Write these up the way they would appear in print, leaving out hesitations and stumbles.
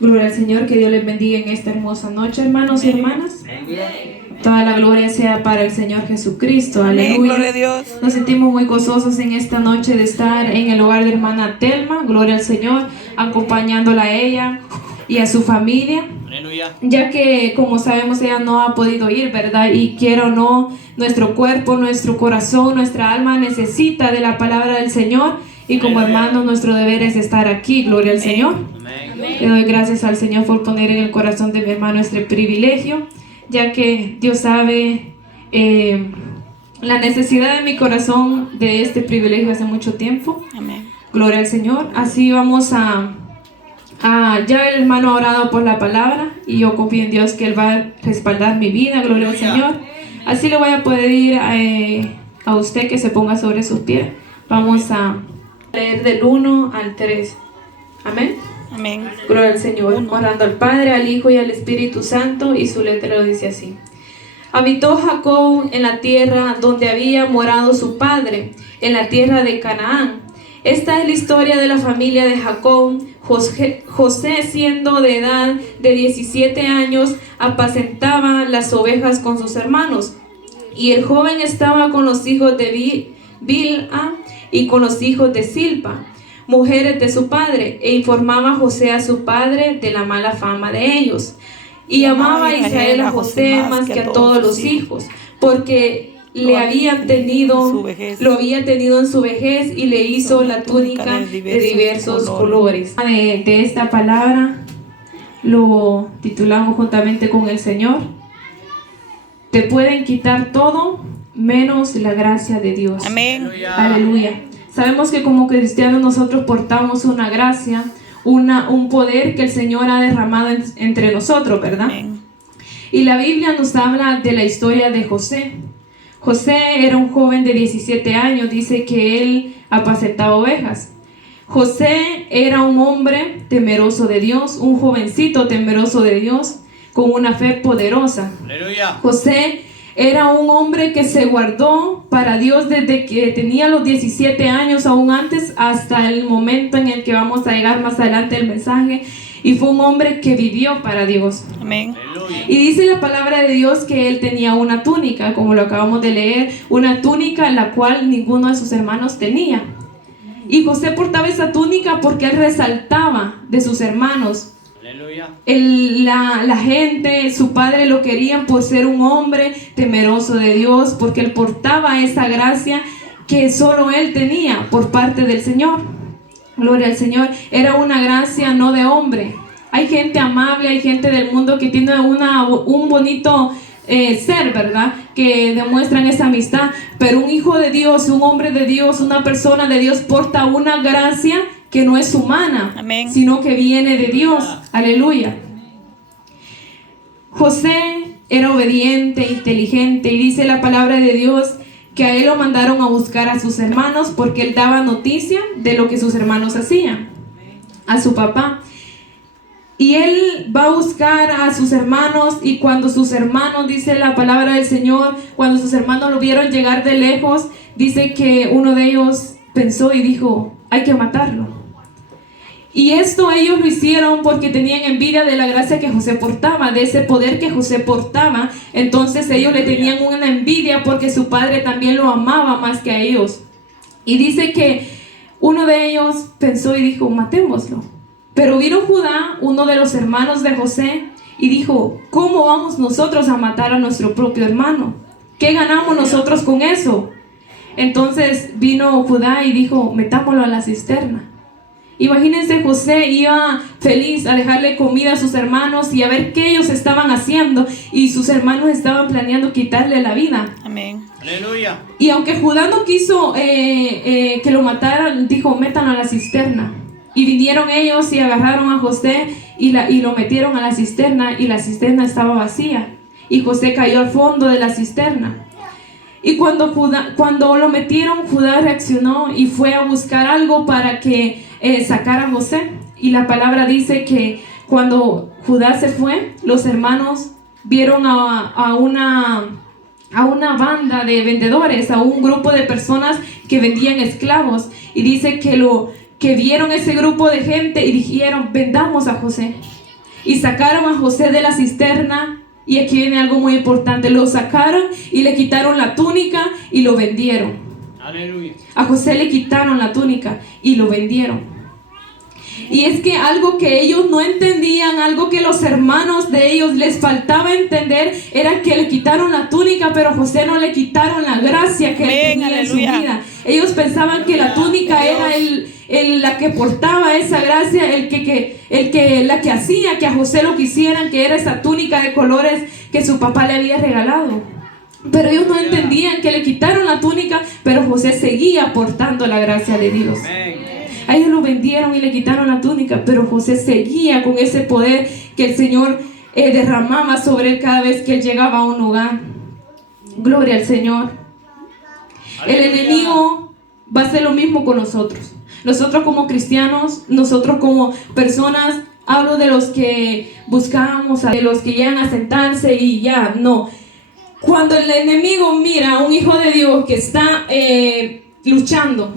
Gloria al Señor, que Dios les bendiga en esta hermosa noche, hermanos y hermanas. Toda la gloria sea para el Señor Jesucristo. Aleluya. Gloria a Dios. Nos sentimos muy gozosos en esta noche de estar en el hogar de hermana Telma. Gloria al Señor, acompañándola a ella y a su familia. Aleluya. Ya que, como sabemos, ella no ha podido ir, ¿verdad? Y quiera o no, nuestro cuerpo, nuestro corazón, nuestra alma necesita de la palabra del Señor. Y como hermanos, nuestro deber es estar aquí. Gloria al Señor. Le doy gracias al Señor por poner en el corazón de mi hermano este privilegio, ya que Dios sabe la necesidad de mi corazón de este privilegio hace mucho tiempo. Amén. Gloria al Señor. Así vamos ya el hermano ha orado por la palabra y yo confío en Dios que Él va a respaldar mi vida. Gloria al Señor. Así le voy a pedir a usted que se ponga sobre sus pies. Vamos a leer del 1 al 3. Amén. Amén. Gloria al Señor. Orando al Padre, al Hijo y al Espíritu Santo. Y su letra lo dice así. Habitó Jacob en la tierra donde había morado su padre, en la tierra de Canaán. Esta es la historia de la familia de Jacob. José, siendo de edad de 17 años, apacentaba las ovejas con sus hermanos. Y el joven estaba con los hijos de Bilha y con los hijos de Silpa, mujeres de su padre, e informaba José a su padre de la mala fama de ellos. Y amaba a Israel a José más que a todos los hijos, porque lo había tenido en su vejez y le hizo la túnica de diversos colores. De esta palabra lo titulamos juntamente con el Señor. Te pueden quitar todo menos la gracia de Dios. Amén. Aleluya. Sabemos que como cristianos nosotros portamos una gracia, un poder que el Señor ha derramado entre nosotros, ¿verdad? Amén. Y la Biblia nos habla de la historia de José. José era un joven de 17 años, dice que él apacentaba ovejas. José era un hombre temeroso de Dios, un jovencito temeroso de Dios, con una fe poderosa. Aleluya. José era un hombre que se guardó para Dios desde que tenía los 17 años, aún antes, hasta el momento en el que vamos a llegar más adelante el mensaje. Y fue un hombre que vivió para Dios. Amén. Y dice la palabra de Dios que él tenía una túnica, como lo acabamos de leer, una túnica la cual ninguno de sus hermanos tenía. Y José portaba esa túnica porque él resaltaba de sus hermanos. La gente, su padre lo querían por ser un hombre temeroso de Dios, porque él portaba esa gracia que solo él tenía por parte del Señor. Gloria al Señor. Era una gracia no de hombre. Hay gente amable, hay gente del mundo que tiene un bonito ser, ¿verdad? Que demuestran esa amistad. Pero un hijo de Dios, un hombre de Dios, una persona de Dios porta una gracia que no es humana. Amén. Sino que viene de Dios. Aleluya. José era obediente, inteligente, y dice la palabra de Dios que a él lo mandaron a buscar a sus hermanos porque él daba noticia de lo que sus hermanos hacían, a su papá. Y él va a buscar a sus hermanos, y cuando sus hermanos, dice la palabra del Señor, cuando sus hermanos lo vieron llegar de lejos, dice que uno de ellos pensó y dijo, hay que matarlo. Y esto ellos lo hicieron porque tenían envidia de la gracia que José portaba, de ese poder que José portaba. Entonces ellos le tenían una envidia porque su padre también lo amaba más que a ellos. Y dice que uno de ellos pensó y dijo, matémoslo. Pero vino Judá, uno de los hermanos de José, y dijo, ¿cómo vamos nosotros a matar a nuestro propio hermano? ¿Qué ganamos nosotros con eso? Entonces vino Judá y dijo, metámoslo a la cisterna. Imagínense, José iba feliz a dejarle comida a sus hermanos y a ver qué ellos estaban haciendo, y sus hermanos estaban planeando quitarle la vida. Amén. Aleluya. Y aunque Judá no quiso que lo mataran, dijo, métanlo a la cisterna. Y vinieron ellos y agarraron a José y lo metieron a la cisterna, y la cisterna estaba vacía. Y José cayó al fondo de la cisterna. Y cuando lo metieron, Judá reaccionó y fue a buscar algo para que sacara a José. Y la palabra dice que cuando Judá se fue, los hermanos vieron a una banda de vendedores, a un grupo de personas que vendían esclavos. Y dice que vieron ese grupo de gente y dijeron, vendamos a José. y sacaron a José de la cisterna. Y aquí viene algo muy importante: lo sacaron y le quitaron la túnica y lo vendieron. Aleluya. A José le quitaron la túnica y lo vendieron. Y es que algo que ellos no entendían, algo que los hermanos de ellos les faltaba entender, era que le quitaron la túnica, pero a José no le quitaron la gracia que él tenía en su vida. Ellos pensaban que la túnica era la que portaba esa gracia, la que hacía que a José lo quisieran, que era esa túnica de colores que su papá le había regalado. Pero ellos no entendían que le quitaron la túnica, pero José seguía portando la gracia de Dios. A ellos lo vendieron y le quitaron la túnica, pero José seguía con ese poder que el Señor derramaba sobre él cada vez que él llegaba a un lugar. Gloria al Señor. El enemigo va a hacer lo mismo con nosotros. Nosotros como cristianos, nosotros como personas, hablo de los que buscamos, de los que llegan a sentarse y ya, no. Cuando el enemigo mira a un hijo de Dios que está luchando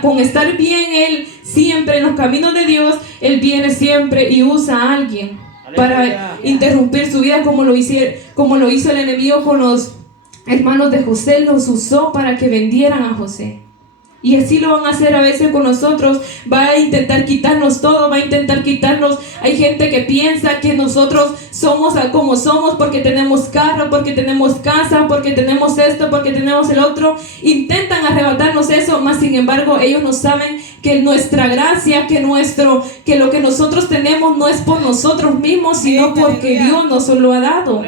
con estar bien, él siempre en los caminos de Dios, él viene siempre y usa a alguien para interrumpir su vida, como lo hizo el enemigo con los hermanos de José. Los usó para que vendieran a José. Y así lo van a hacer a veces con nosotros. Va a intentar quitarnos todo, va a intentar quitarnos. Hay gente que piensa que nosotros somos como somos porque tenemos carro, porque tenemos casa, porque tenemos esto, porque tenemos el otro. Intentan arrebatarnos eso, mas sin embargo ellos no saben que nuestra gracia, que lo que nosotros tenemos no es por nosotros mismos, sino porque Dios nos lo ha dado.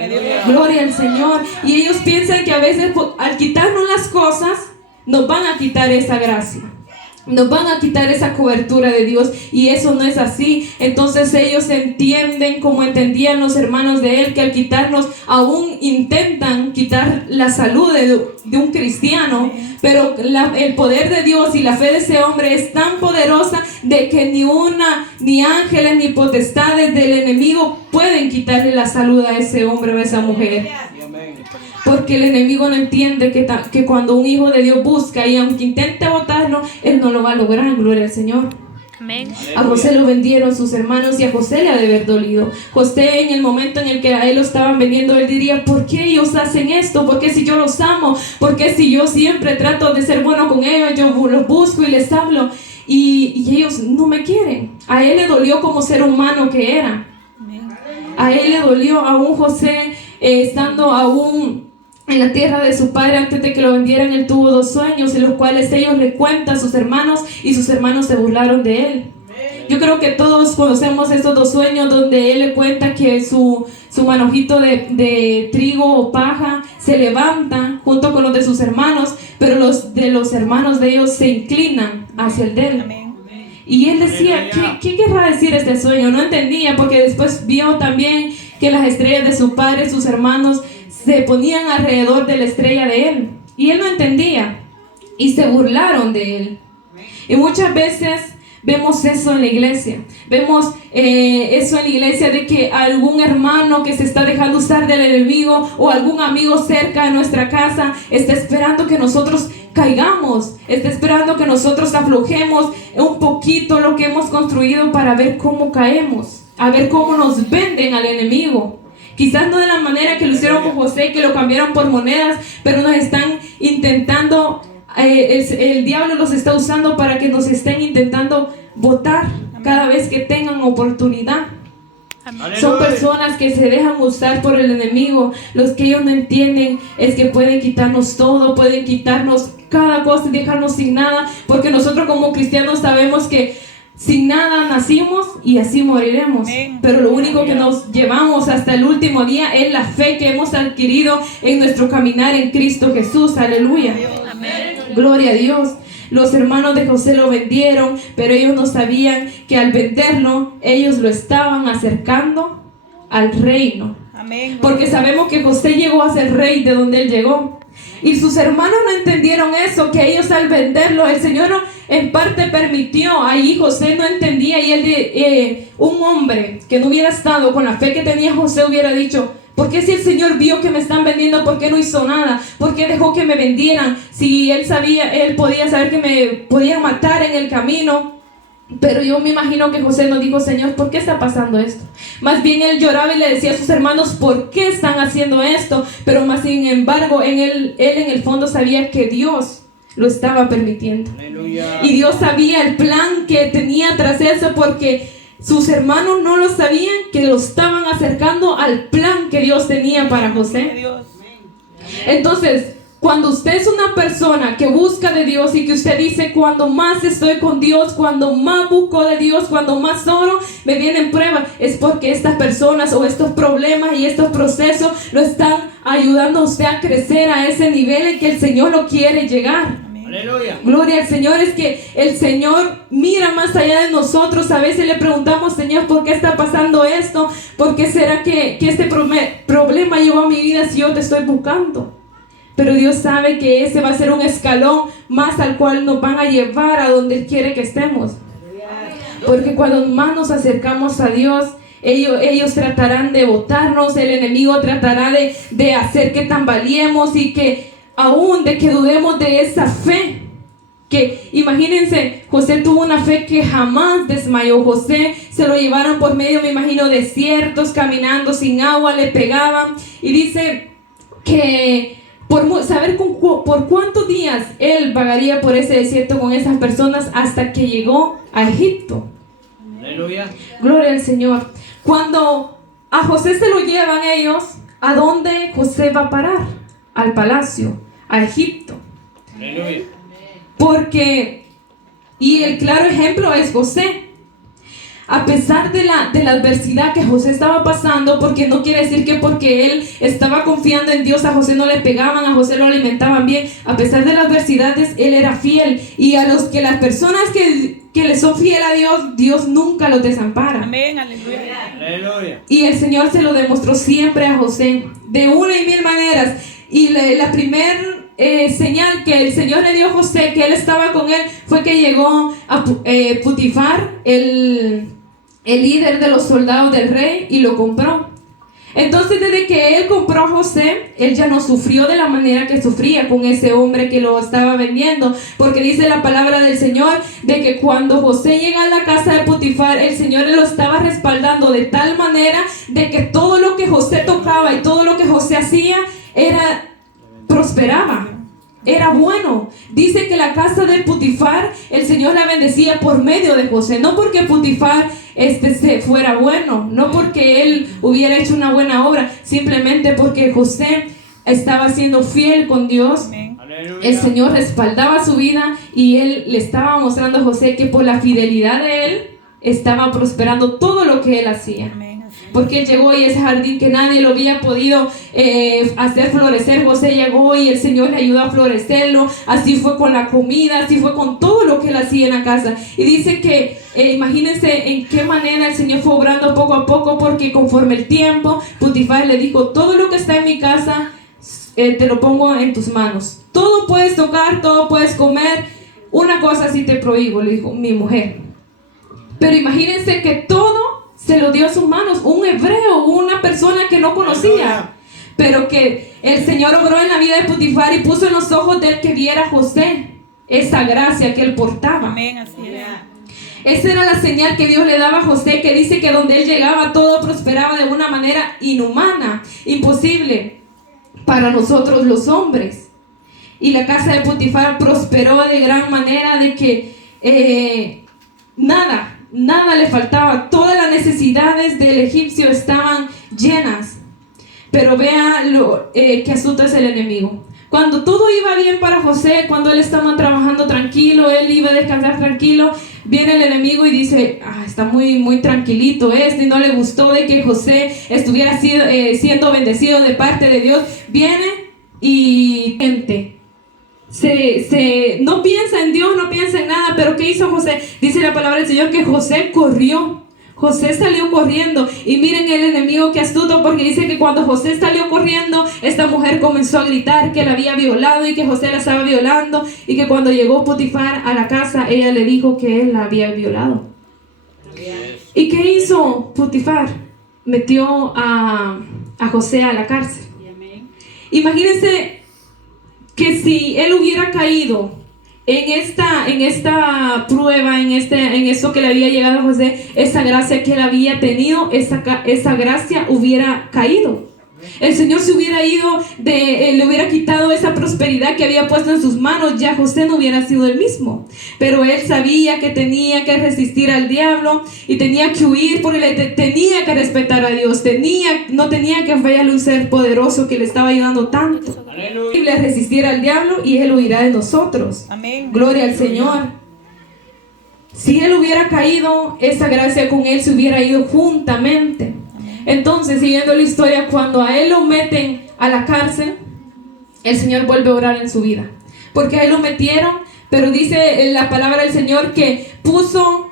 Gloria al Señor. Y ellos piensan que a veces al quitarnos las cosas nos van a quitar esa gracia, nos van a quitar esa cobertura de Dios, y eso no es así. Entonces ellos entienden, como entendían los hermanos de él, que al quitarnos, aún intentan quitar la salud de un cristiano, pero el poder de Dios y la fe de ese hombre es tan poderosa de que ni ángeles ni potestades del enemigo pueden quitarle la salud a ese hombre o a esa mujer. Porque el enemigo no entiende que cuando un hijo de Dios busca, y aunque intente botarlo, él no lo va a lograr. Gloria al Señor. Amén. A José lo vendieron sus hermanos, y a José le ha de haber dolido. José, en el momento en el que a él lo estaban vendiendo, él diría: ¿por qué ellos hacen esto? ¿Por qué si yo los amo? ¿Por qué si yo siempre trato de ser bueno con ellos? Yo los busco y les hablo, y ellos no me quieren. A él le dolió como ser humano que era. A él le dolió. A un José, estando aún en la tierra de su padre, antes de que lo vendieran, él tuvo 2 sueños en los cuales ellos le cuentan a sus hermanos, y sus hermanos se burlaron de él. Yo creo que todos conocemos esos 2 sueños donde él le cuenta que su manojito de trigo o paja se levanta junto con los de sus hermanos, pero los de los hermanos de ellos se inclinan hacia el de él. Y él decía: ¿qué querrá decir este sueño? No entendía, porque después vio también que las estrellas de su padre, sus hermanos, se ponían alrededor de la estrella de él, y él no entendía, y se burlaron de él. Y muchas veces vemos eso en la iglesia, vemos eso en la iglesia, de que algún hermano que se está dejando usar del enemigo, o algún amigo cerca de nuestra casa, está esperando que nosotros caigamos, está esperando que nosotros aflojemos un poquito lo que hemos construido, para ver cómo caemos, a ver cómo nos venden al enemigo. Quizás no de la manera que lo hicieron con José, que lo cambiaron por monedas, pero nos están intentando, el diablo los está usando para que nos estén intentando botar cada vez que tengan oportunidad. Son personas que se dejan usar por el enemigo. Los que ellos no entienden es que pueden quitarnos todo, pueden quitarnos cada cosa y dejarnos sin nada, porque nosotros como cristianos sabemos que sin nada nacimos y así moriremos. Pero lo único que nos llevamos hasta el último día es la fe que hemos adquirido en nuestro caminar en Cristo Jesús. Aleluya. Gloria a Dios. Los hermanos de José lo vendieron, pero ellos no sabían que al venderlo, ellos lo estaban acercando al reino. Porque sabemos que José llegó a ser rey de donde él llegó. Y sus hermanos no entendieron eso, que ellos al venderlo, el Señor en parte permitió. Ahí José no entendía, y él, un hombre que no hubiera estado con la fe que tenía José, hubiera dicho: ¿por qué si el Señor vio que me están vendiendo, por qué no hizo nada? ¿Por qué dejó que me vendieran? Si él podía saber que me podían matar en el camino. Pero yo me imagino que José no dijo, Señor, ¿por qué está pasando esto? Más bien él lloraba y le decía a sus hermanos, ¿por qué están haciendo esto? Pero más sin embargo, él en el fondo sabía que Dios lo estaba permitiendo. Aleluya. Y Dios sabía el plan que tenía tras eso, porque sus hermanos no lo sabían, que lo estaban acercando al plan que Dios tenía para José. Entonces, cuando usted es una persona que busca de Dios y que usted dice, cuando más estoy con Dios, cuando más busco de Dios, cuando más oro, me vienen pruebas, es porque estas personas o estos problemas y estos procesos lo están ayudando a usted a crecer a ese nivel en que el Señor lo quiere llegar. Aleluya. Gloria al Señor. Es que el Señor mira más allá de nosotros. A veces le preguntamos, Señor, ¿por qué está pasando esto? ¿Por qué será que este problema llegó a mi vida si yo te estoy buscando? Pero Dios sabe que ese va a ser un escalón más al cual nos van a llevar a donde Él quiere que estemos. Porque cuando más nos acercamos a Dios, ellos tratarán de botarnos, el enemigo tratará de hacer que tambaleemos y que aún de que dudemos de esa fe. Que imagínense, José tuvo una fe que jamás desmayó. José se lo llevaron por medio, me imagino, desiertos, caminando sin agua, le pegaban. Y dice que por saber por cuántos días él vagaría por ese desierto con esas personas hasta que llegó a Egipto. Aleluya. Gloria al Señor. Cuando a José se lo llevan ellos, ¿a dónde José va a parar? Al palacio, a Egipto. Aleluya. Porque, y el claro ejemplo es José. A pesar de la adversidad que José estaba pasando, porque no quiere decir que porque él estaba confiando en Dios, a José no le pegaban, a José lo alimentaban bien. A pesar de las adversidades, él era fiel. Y a las personas que le son fiel a Dios, Dios nunca los desampara. Amén, aleluya. Y el Señor se lo demostró siempre a José, de una y mil maneras. Y la primera señal que el Señor le dio a José, que él estaba con él, fue que llegó a Potifar, el líder de los soldados del rey, y lo compró. Entonces, desde que él compró a José, él ya no sufrió de la manera que sufría con ese hombre que lo estaba vendiendo, porque dice la palabra del Señor de que cuando José llega a la casa de Potifar, el Señor lo estaba respaldando de tal manera de que todo lo que José tocaba y todo lo que José hacía prosperaba. Era bueno. Dice que la casa de Potifar, el Señor la bendecía por medio de José. No porque Potifar se fuera bueno, no porque él hubiera hecho una buena obra, simplemente porque José estaba siendo fiel con Dios. El Señor respaldaba su vida y él le estaba mostrando a José que por la fidelidad de él estaba prosperando todo lo que él hacía. Porque él llegó y ese jardín que nadie lo había podido hacer florecer, José llegó y el Señor le ayudó a florecerlo. Así fue con la comida, así fue con todo lo que él hacía en la casa. Y dice que, imagínense en qué manera el Señor fue obrando poco a poco, porque conforme el tiempo, Potifar le dijo, todo lo que está en mi casa, te lo pongo en tus manos. Todo puedes tocar, todo puedes comer. Una cosa sí te prohíbo, le dijo mi mujer. Pero imagínense que todo se lo dio a sus manos, un hebreo, una persona que no conocía, pero que el Señor obró en la vida de Potifar y puso en los ojos de él que viera a José esa gracia que él portaba. Amén, así es. Esa era la señal que Dios le daba a José, que dice que donde él llegaba todo prosperaba de una manera inhumana, imposible para nosotros los hombres. Y la casa de Potifar prosperó de gran manera, de que nada le faltaba. Todas las necesidades del egipcio estaban llenas. Pero vea lo que astuto es el enemigo. Cuando todo iba bien para José, cuando él estaba trabajando tranquilo, él iba a descansar tranquilo, viene el enemigo y dice, está muy tranquilito y no le gustó de que José estuviera siendo bendecido de parte de Dios. Viene y no piensa en Dios, no piensa en nada. Pero ¿qué hizo José? Dice la palabra del Señor que José corrió. José salió corriendo. Y miren el enemigo que astuto, porque dice que cuando José salió corriendo, esta mujer comenzó a gritar que la había violado y que José la estaba violando, y que cuando llegó Potifar a la casa, ella le dijo que él la había violado. ¿Y qué hizo Potifar? Metió a José a la cárcel. Imagínense que si él hubiera caído en esta prueba, en esto que le había llegado a José, esa gracia que él había tenido, esa gracia hubiera caído. El Señor se hubiera ido, le hubiera quitado esa prosperidad que había puesto en sus manos, ya José no hubiera sido el mismo. Pero él sabía que tenía que resistir al diablo y tenía que huir porque tenía que respetar a Dios, no tenía que fallarle un ser poderoso que le estaba ayudando tanto. Y le resistir al diablo y él huirá de nosotros. Amén. Gloria al Señor. Si él hubiera caído, esa gracia con él se hubiera ido juntamente. Entonces, siguiendo la historia, cuando a él lo meten a la cárcel, el Señor vuelve a orar en su vida, porque a él lo metieron, pero dice la palabra del Señor que puso,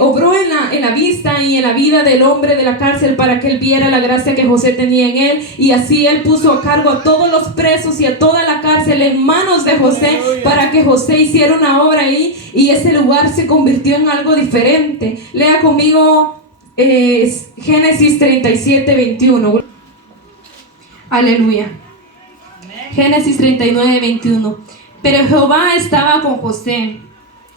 obró en la vista y en la vida del hombre de la cárcel para que él viera la gracia que José tenía en él, y así él puso a cargo a todos los presos y a toda la cárcel en manos de José, para que José hiciera una obra ahí y ese lugar se convirtió en algo diferente. Lea conmigo Génesis 37, 21. Aleluya. Génesis 39, 21. Pero Jehová estaba con José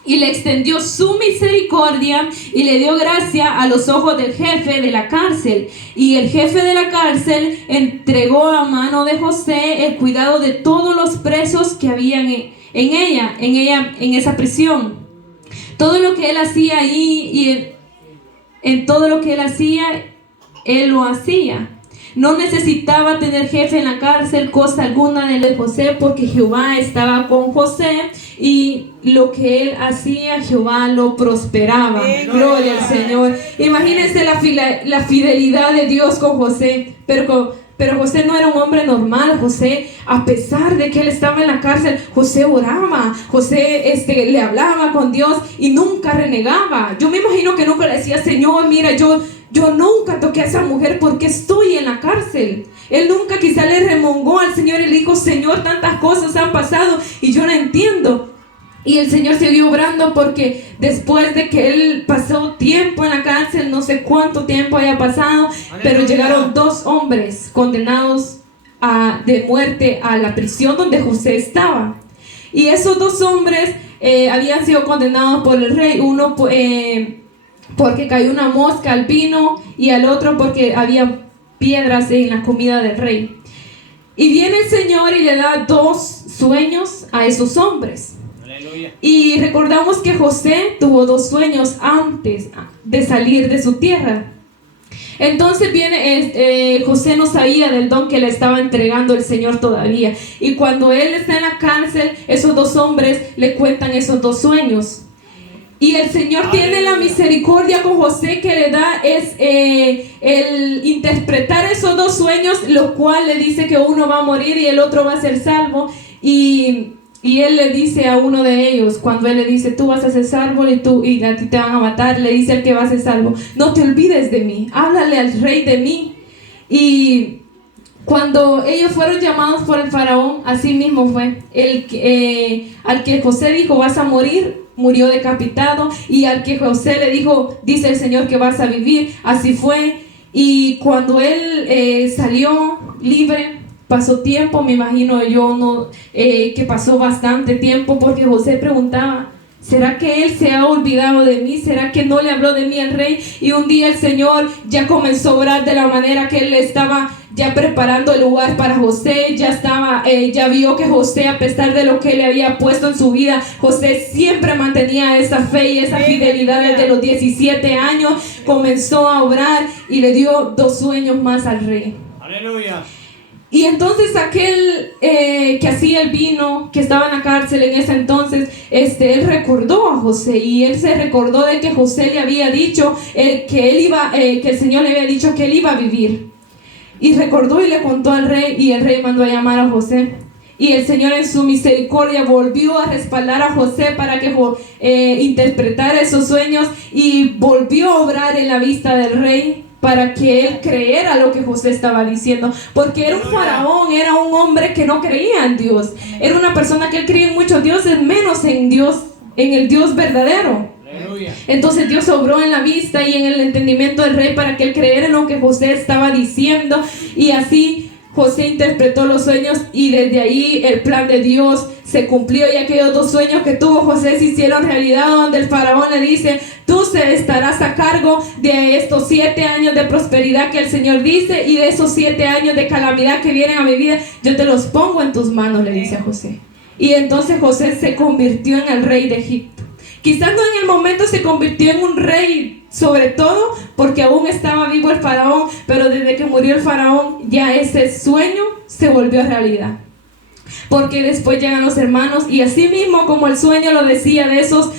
y le extendió su misericordia y le dio gracia a los ojos del jefe de la cárcel. Y el jefe de la cárcel entregó a mano de José el cuidado de todos los presos que habían en esa prisión. Todo lo que él hacía ahí y en todo lo que él hacía, él lo hacía. No necesitaba tener jefe en la cárcel, cosa alguna de José, porque Jehová estaba con José y lo que él hacía, Jehová lo prosperaba. Gloria al Señor. Imagínense la fidelidad de Dios con José, pero José no era un hombre normal. José, a pesar de que él estaba en la cárcel, José oraba, José le hablaba con Dios y nunca renegaba. Yo me imagino que nunca le decía: Señor, mira, yo nunca toqué a esa mujer porque estoy en la cárcel. Él nunca quizá le remongó al Señor y le dijo: Señor, tantas cosas han pasado y yo no entiendo. Y el Señor siguió obrando, porque después de que él pasó tiempo en la cárcel, no sé cuánto tiempo haya pasado, ¡aleluya!, pero llegaron 2 hombres condenados de muerte a la prisión donde José estaba. Y esos 2 hombres habían sido condenados por el rey, uno porque cayó una mosca al vino y al otro porque había piedras en la comida del rey. Y viene el Señor y le da 2 sueños a esos hombres. Y recordamos que José tuvo 2 sueños antes de salir de su tierra. Entonces José no sabía del don que le estaba entregando el Señor todavía. Y cuando él está en la cárcel, esos 2 hombres le cuentan esos 2 sueños. Y el Señor tiene la misericordia con José, que le da el interpretar esos 2 sueños, lo cual le dice que uno va a morir y el otro va a ser salvo. Y él le dice a uno de ellos, cuando él le dice: tú vas a ser salvo y a ti te van a matar, le dice al que va a ser salvo: no te olvides de mí, háblale al rey de mí. Y cuando ellos fueron llamados por el faraón, así mismo fue. Al que José dijo: vas a morir, murió decapitado. Y al que José le dijo: dice el Señor que vas a vivir, así fue. Y cuando él salió libre, pasó tiempo, me imagino yo, que pasó bastante tiempo, porque José preguntaba: ¿será que él se ha olvidado de mí? ¿Será que no le habló de mí al rey? Y un día el Señor ya comenzó a orar de la manera que él estaba ya preparando el lugar para José. Ya vio que José, a pesar de lo que le había puesto en su vida, José siempre mantenía esa fe y esa fidelidad. Desde los 17 años comenzó a obrar y le dio 2 sueños más al rey. Aleluya. Y entonces aquel que hacía el vino, que estaba en la cárcel en ese entonces, él recordó a José, y él se recordó de que José le había dicho que el Señor le había dicho que él iba a vivir. Y recordó y le contó al rey, y el rey mandó a llamar a José. Y el Señor en su misericordia volvió a respaldar a José para que interpretara esos sueños, y volvió a obrar en la vista del rey, para que él creyera lo que José estaba diciendo, porque era un faraón, era un hombre que no creía en Dios, era una persona que él creía en muchos dioses, menos en Dios, en el Dios verdadero. Entonces Dios obró en la vista y en el entendimiento del rey para que él creyera en lo que José estaba diciendo, y así José interpretó los sueños y desde ahí el plan de Dios se cumplió, y aquellos 2 sueños que tuvo José se hicieron realidad, donde el faraón le dice: tú estarás a cargo de estos 7 años de prosperidad que el Señor dice, y de esos 7 años de calamidad que vienen a mi vida, yo te los pongo en tus manos, le dice a José. Y entonces José se convirtió en el rey de Egipto. Quizás no en el momento se convirtió en un rey, sobre todo porque aún estaba vivo el faraón, pero desde que murió el faraón ya ese sueño se volvió realidad. Porque después llegan los hermanos, y así mismo como el sueño lo decía, de esos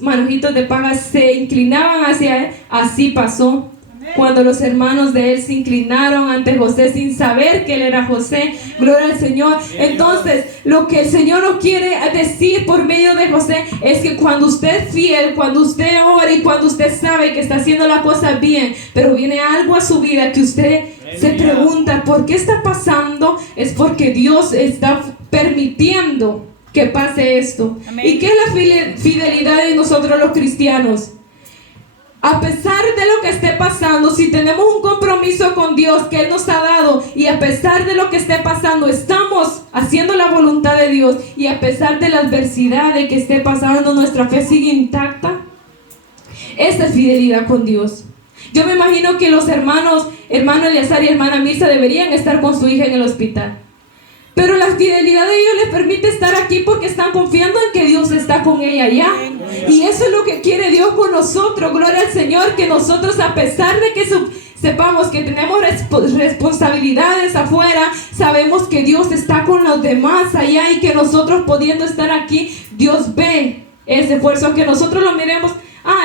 manojitos de paja se inclinaban hacia él, así pasó. Cuando los hermanos de él se inclinaron ante José sin saber que él era José, gloria al Señor. Entonces, lo que el Señor nos quiere decir por medio de José es que cuando usted es fiel, cuando usted ora y cuando usted sabe que está haciendo la cosa bien, pero viene algo a su vida que usted se pregunta ¿por qué está pasando? Es porque Dios está permitiendo que pase esto. Amén. ¿Y qué es la fidelidad de nosotros los cristianos? A pesar de lo que esté pasando, si tenemos un compromiso con Dios que Él nos ha dado, y a pesar de lo que esté pasando, estamos haciendo la voluntad de Dios, y a pesar de la adversidad de que esté pasando, nuestra fe sigue intacta. Esta es fidelidad con Dios. Yo me imagino que los hermano Eleazar y hermana Mirza deberían estar con su hija en el hospital. Pero la fidelidad de Dios les permite estar aquí porque están confiando en que Dios está con ella allá. Y eso es lo que quiere Dios con nosotros. Gloria al Señor, que nosotros, a pesar de que sepamos que tenemos responsabilidades afuera, sabemos que Dios está con los demás allá, y que nosotros pudiendo estar aquí, Dios ve ese esfuerzo. Que nosotros lo miremos,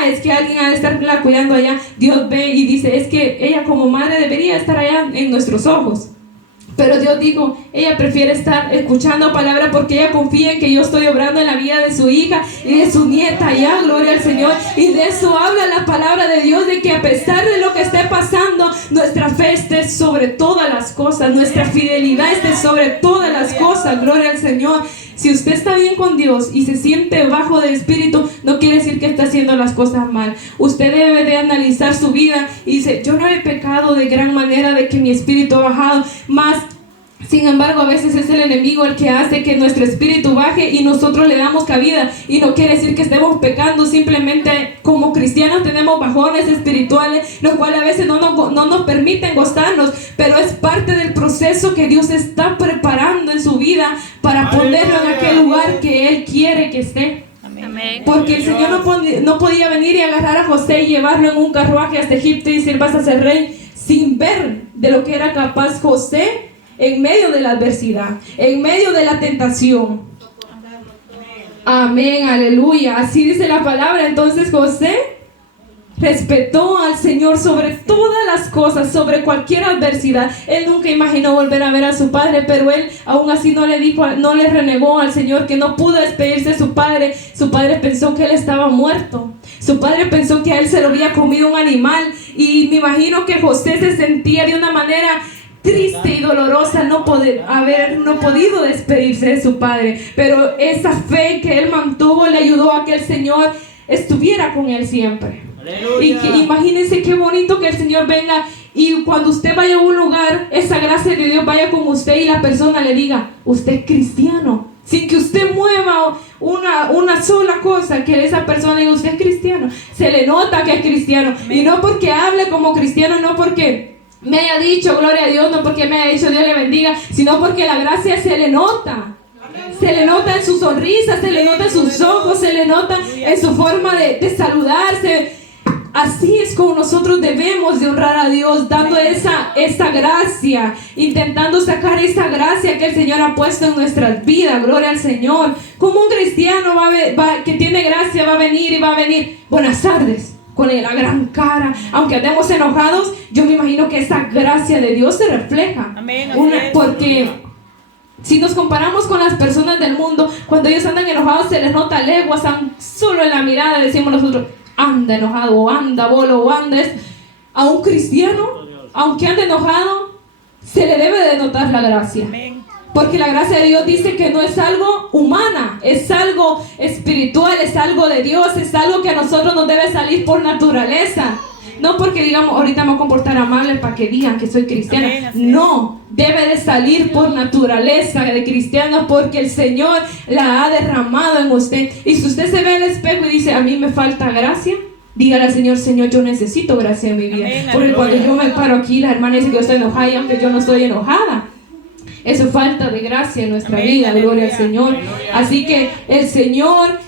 es que alguien ha de estarla cuidando allá, Dios ve y dice, es que ella como madre debería estar allá en nuestros ojos. Pero Dios dijo, ella prefiere estar escuchando palabra porque ella confía en que yo estoy obrando en la vida de su hija y de su nieta allá, gloria al Señor. Y de eso habla la palabra de Dios, de que a pesar de lo que esté pasando, nuestra fe esté sobre todas las cosas, nuestra fidelidad esté sobre todas las cosas, gloria al Señor. Si usted está bien con Dios y se siente bajo de espíritu, no quiere decir que está haciendo las cosas mal. Usted debe de analizar su vida y dice, yo no he pecado de gran manera, de que mi espíritu ha bajado más. Sin embargo, a veces es el enemigo el que hace que nuestro espíritu baje y nosotros le damos cabida. Y no quiere decir que estemos pecando, simplemente como cristianos tenemos bajones espirituales, los cuales a veces no nos permiten gozarnos, pero es parte del proceso que Dios está preparando en su vida para ponerlo en aquel lugar que Él quiere que esté. Amén. Porque el Señor no podía venir y agarrar a José y llevarlo en un carruaje hasta Egipto y decir, vas a ser rey, sin ver de lo que era capaz José en medio de la adversidad, en medio de la tentación. Amén, aleluya. Así dice la palabra. Entonces José respetó al Señor sobre todas las cosas, sobre cualquier adversidad. Él nunca imaginó volver a ver a su padre, pero él aún así no le renegó al Señor, que no pudo despedirse de su padre. Su padre pensó que él estaba muerto. Su padre pensó que a él se lo había comido un animal. Y me imagino que José se sentía de una manera triste y dolorosa no podido despedirse de su padre, pero esa fe que él mantuvo le ayudó a que el Señor estuviera con él siempre. Y imagínense qué bonito que el Señor venga y cuando usted vaya a un lugar, esa gracia de Dios vaya con usted y la persona le diga, usted es cristiano, sin que usted mueva una sola cosa, que esa persona diga, usted es cristiano. Se le nota que es cristiano. Y no porque hable como cristiano, no porque me haya dicho gloria a Dios, no porque me haya dicho Dios le bendiga, sino porque la gracia se le nota. Se le nota en su sonrisa, se le nota en sus ojos, se le nota en su forma de saludarse. Así es como nosotros debemos de honrar a Dios, dando esa gracia, intentando sacar esa gracia que el Señor ha puesto en nuestras vidas, gloria al Señor. Como un cristiano que tiene gracia va a venir, buenas tardes, con la gran cara, aunque andemos enojados, yo me imagino que esa gracia de Dios se refleja. Amén, porque si nos comparamos con las personas del mundo, cuando ellos andan enojados se les nota leguas, solo en la mirada decimos nosotros, anda enojado, o anda bolo, o anda es. A un cristiano, aunque ande enojado, se le debe de notar la gracia. Amén. Porque la gracia de Dios dice que no es algo humana, es algo espiritual, es algo de Dios, es algo que a nosotros nos debe salir por naturaleza. No porque digamos, ahorita me voy a comportar amable para que digan que soy cristiana. No, debe de salir por naturaleza de cristiano, porque el Señor la ha derramado en usted. Y si usted se ve al espejo y dice, a mí me falta gracia, dígale al Señor, Señor, yo necesito gracia en mi vida. Porque cuando yo me paro aquí, la hermana dice que yo estoy enojada, y aunque yo no estoy enojada, eso es falta de gracia en nuestra vida. Gloria al Señor. Así que el Señor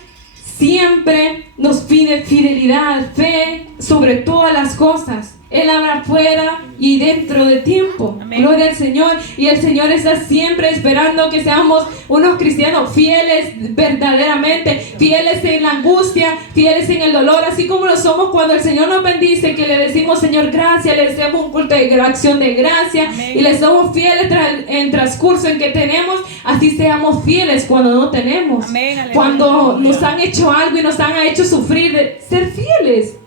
siempre nos pide fidelidad, fe sobre todas las cosas. Él habla fuera y dentro de tiempo. Amén. Gloria al Señor. Y el Señor está siempre esperando que seamos unos cristianos fieles verdaderamente, fieles en la angustia, fieles en el dolor, así como lo somos cuando el Señor nos bendice, que le decimos, Señor, gracias, le hacemos un culto de acción de gracia. Amén. Y le somos fieles en transcurso en que tenemos, así seamos fieles cuando no tenemos. Amén. Cuando nos han hecho algo y nos han hecho sufrir, ser fieles.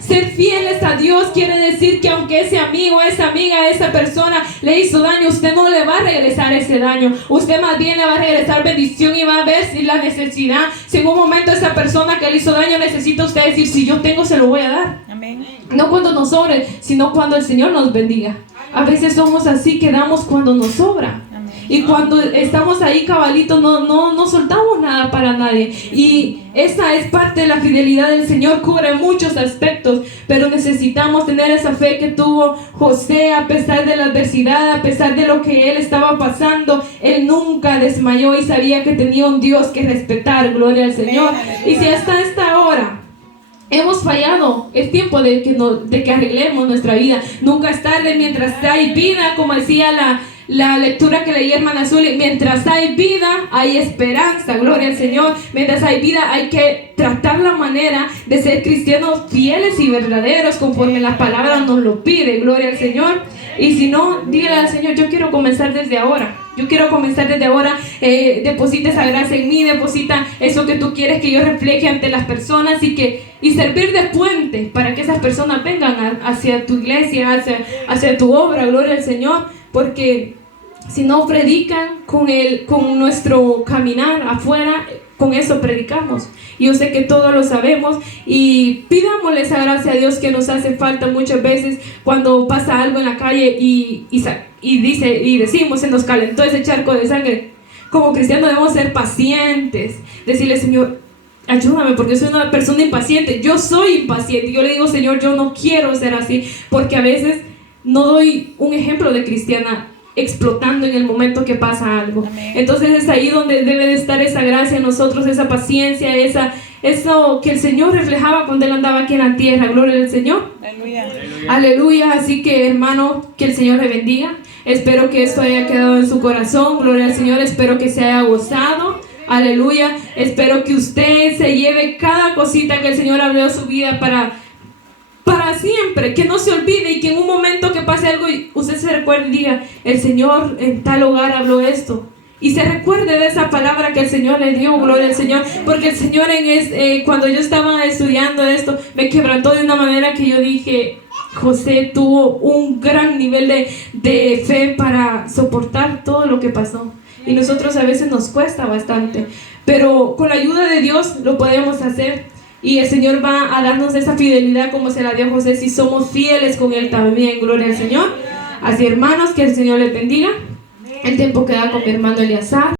Ser fieles a Dios quiere decir que aunque ese amigo, esa amiga, esa persona le hizo daño, usted no le va a regresar ese daño. Usted más bien le va a regresar bendición y va a ver si la necesidad, si en un momento esa persona que le hizo daño necesita usted decir, si yo tengo se lo voy a dar. Amén. No cuando nos sobre, sino cuando el Señor nos bendiga. A veces somos así que damos cuando nos sobra. Y cuando estamos ahí cabalitos no soltamos nada para nadie. Y esa es parte de la fidelidad del Señor, cubre muchos aspectos, pero necesitamos tener esa fe que tuvo José a pesar de la adversidad, a pesar de lo que él estaba pasando. Él nunca desmayó y sabía que tenía un Dios que respetar. Gloria al Señor. Y si hasta esta hora hemos fallado, es tiempo de que arreglemos nuestra vida. Nunca es tarde mientras hay vida, como decía la lectura que leí hermana Zuli. Mientras hay vida, hay esperanza. Gloria al Señor. Mientras hay vida, hay que tratar la manera de ser cristianos fieles y verdaderos conforme la palabra nos lo pide. Gloria al Señor. Y si no, dígale al Señor, yo quiero comenzar desde ahora. Yo quiero comenzar desde ahora. Deposita esa gracia en mí, deposita eso que tú quieres que yo refleje ante las personas y servir de puente para que esas personas vengan hacia tu iglesia, hacia tu obra. Gloria al Señor. Porque si no predican con nuestro caminar afuera, con eso predicamos. Yo sé que todos lo sabemos y pidámosle esa gracia a Dios que nos hace falta muchas veces cuando pasa algo en la calle y decimos, se nos calentó ese charco de sangre. Como cristianos debemos ser pacientes, decirle, Señor, ayúdame porque soy una persona impaciente. Yo soy impaciente. Yo le digo, Señor, yo no quiero ser así, porque a veces no doy un ejemplo de cristiana explotando en el momento que pasa algo. Amén. Entonces es ahí donde debe de estar esa gracia en nosotros, esa paciencia, eso que el Señor reflejaba cuando Él andaba aquí en la tierra. Gloria al Señor. Aleluya. Aleluya. Así que hermano, que el Señor le bendiga. Espero que esto haya quedado en su corazón. Gloria al Señor. Espero que se haya gozado. Aleluya. Espero que usted se lleve cada cosita que el Señor abrió a su vida para siempre, que no se olvide y que en un momento que pase algo usted se recuerde y diga, el Señor en tal hogar habló esto, y se recuerde de esa palabra que el Señor le dio. Gloria al Señor. Porque el Señor cuando yo estaba estudiando esto me quebrantó de una manera que yo dije, José tuvo un gran nivel de fe para soportar todo lo que pasó, y nosotros a veces nos cuesta bastante, pero con la ayuda de Dios lo podemos hacer. Y el Señor va a darnos esa fidelidad como se la dio a José si somos fieles con Él también. Gloria al Señor. Así hermanos, que el Señor les bendiga. El tiempo queda con mi hermano Eliazar.